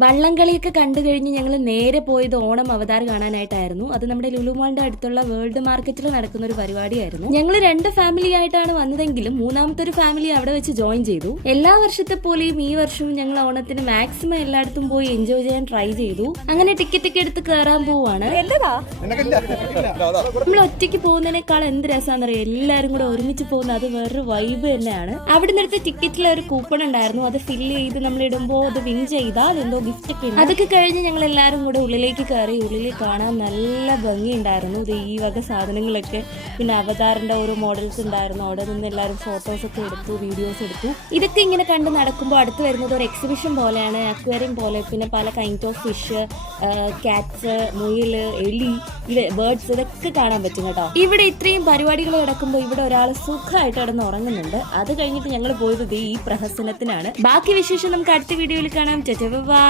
വള്ളംകളിയൊക്കെ കണ്ടു കഴിഞ്ഞ് ഞങ്ങൾ നേരെ പോയത് ഓണം അവതാർ കാണാനായിട്ടായിരുന്നു. അത് നമ്മുടെ ലുലുമാളിന്റെ അടുത്തുള്ള വേൾഡ് മാർക്കറ്റിൽ നടക്കുന്ന ഒരു പരിപാടിയായിരുന്നു. ഞങ്ങൾ 2 ഫാമിലി ആയിട്ടാണ് വന്നതെങ്കിലും മൂന്നാമത്തെ ഒരു ഫാമിലി അവിടെ വെച്ച് ജോയിൻ ചെയ്തു. എല്ലാ വർഷത്തെ പോലെയും ഈ വർഷവും ഞങ്ങൾ ഓണത്തിന് മാക്സിമം എല്ലായിടത്തും പോയി എൻജോയ് ചെയ്യാൻ ട്രൈ ചെയ്തു. അങ്ങനെ ടിക്കറ്റ് എടുത്ത് കയറാൻ പോവാണ്. നമ്മൾ ഒറ്റയ്ക്ക് പോകുന്നതിനേക്കാൾ എന്ത് രസമാണെന്നറിയാം, എല്ലാരും കൂടെ ഒരുമിച്ച് പോകുന്ന അത് വേറൊരു വൈബ് തന്നെയാണ്. അവിടെ നിന്നെടുത്ത ടിക്കറ്റിൽ ഒരു കൂപ്പൺ ഉണ്ടായിരുന്നു. അത് ഫില്ല് ചെയ്ത് നമ്മൾ ഇടുമ്പോൾ അത് വിൻ ചെയ്താൽ എന്തോ ഗിഫ്റ്റ് ഒക്കെ. അതൊക്കെ കഴിഞ്ഞ് ഞങ്ങൾ എല്ലാവരും കൂടെ ഉള്ളിലേക്ക് കയറി. ഉള്ളിൽ കാണാൻ നല്ല ഭംഗിയുണ്ടായിരുന്നു. ഇത് ഈ വക സാധനങ്ങളൊക്കെ, പിന്നെ അവതാറിന്റെ ഓരോ മോഡൽസ് ഉണ്ടായിരുന്നു. അവിടെ നിന്ന് എല്ലാവരും ഫോട്ടോസ് ഒക്കെ എടുത്തു, വീഡിയോസ് എടുത്തു. ഇതൊക്കെ ഇങ്ങനെ കണ്ട് നടക്കുമ്പോൾ അടുത്ത് വരുന്നത് ഒരു എക്സിബിഷൻ പോലെയാണ്, അക്വേറിയം പോലെ. പിന്നെ പല കൈൻഡ് ഓഫ് ഫിഷ്, കാറ്റ്സ്, മുയല്, എലി, ബേർഡ്സ്, ഇതൊക്കെ കാണാൻ പറ്റും കേട്ടോ. ഇവിടെ ഇത്രയും പരിപാടികൾ നടക്കുമ്പോൾ ഇവിടെ ഒരാൾ സുഖമായിട്ട് കിടന്ന് ഉറങ്ങുന്നുണ്ട്. അത് കഴിഞ്ഞിട്ട് ഞങ്ങൾ പോയത് ഈ പ്രഹസനത്തിനാണ്. ബാക്കി വിശേഷം നമുക്ക് അടുത്ത വീഡിയോയിൽ കാണാം. ബൈ.